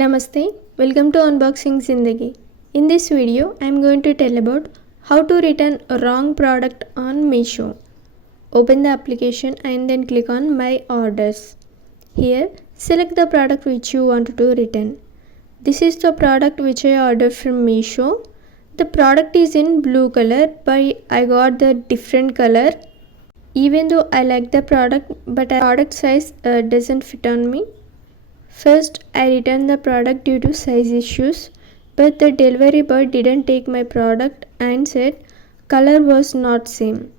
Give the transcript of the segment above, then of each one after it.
Namaste, welcome to Unboxing Zindagi. In this video, I am going to tell about how to return a wrong product on Meesho. Open the application and then click on My Orders. Here, select the product which you want to return. This is the product which I ordered from Meesho. The product is in blue color, but I got the different color. Even though I like the product, but the product size doesn't fit on me. First, I returned the product due to size issues, but the delivery boy didn't take my product and said color was not same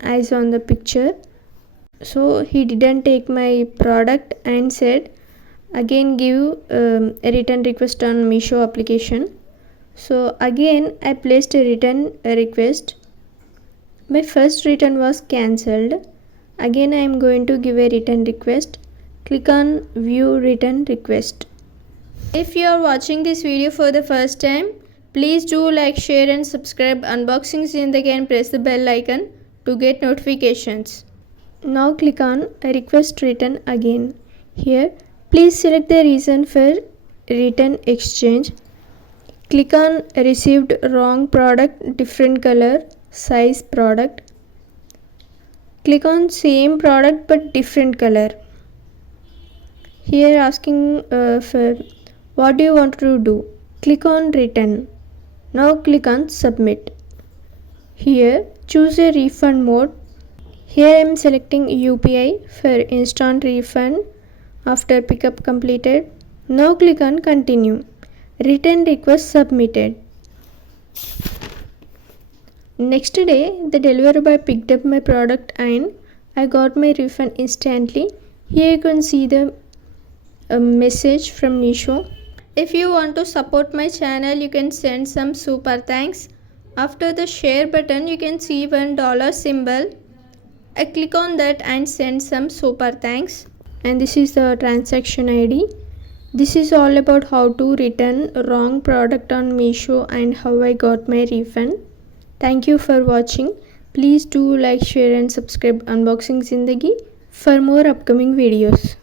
as on the picture. So he didn't take my product and said again give a return request on Meesho application. So again I placed a return request. My first return was cancelled. Again I am going to give a return request. Click on View Return Request. If you are watching this video for the first time, please do like, share and subscribe Unboxing Zindagi and press the bell icon to get notifications. Now click on Request Return again. Here, please select the reason for return exchange. Click on Received Wrong Product, Different Color, Size Product. Click on Same Product but Different Color. Here asking for what do you want to do. Click on return. Now click on submit. Here choose a refund mode. Here I am selecting UPI for instant refund after pickup completed. Now click on continue. Return request submitted. Next day the delivery boy picked up my product and I got my refund instantly. Here you can see the a message from Meesho. If you want to support my channel, you can send some super thanks. After the share button, you can see $1 symbol. I click on that and send some super thanks. And this is the transaction ID. This is all about how to return wrong product on Meesho and how I got my refund. Thank you for watching. Please do like, share and subscribe Unboxing Zindagi for more upcoming videos.